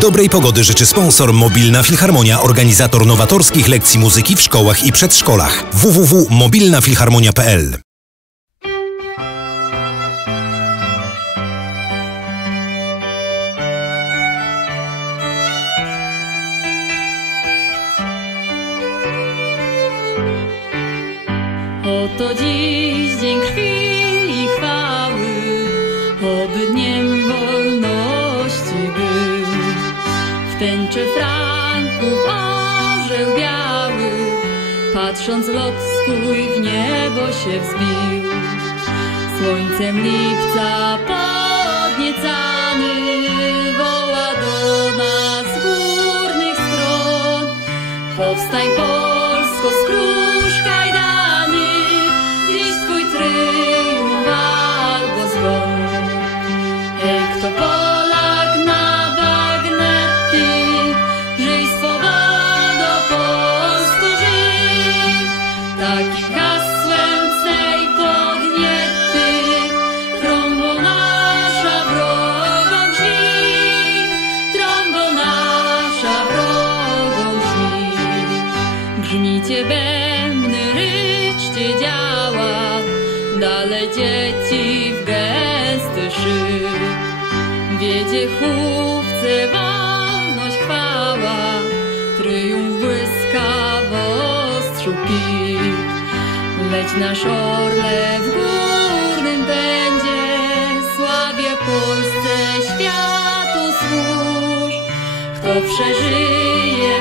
Dobrej pogody życzy sponsor Mobilna Filharmonia, organizator nowatorskich lekcji muzyki w szkołach i przedszkolach. www.mobilnafilharmonia.pl. Oto dziś dzień krwi i chwały, oby dniem wolności był. W tęczy franków orzeł biały, patrząc lot swój w niebo się wzbił. Słońcem lipca podniecany woła do nas z górnych stron. Powstań Polsko, skróż kajdany, dziś twój tryumf albo zgon. Hej, kto Polak na bagnety, żyj swobodo Polsko, żyj. Takim hasłem cej podniety trąbą nasza wrogą drzwi, trąbą nasza wrogą drzwi. Grzmicie bębny, ryczcie działa, dalej dzieci w gęsty szyb. Wiedzie chówce, wolność chwała, tryumf błyska w ostrzu pik. Leć nasz orle w górnym pędzie, sławie Polsce, światu służ. Kto przeżyje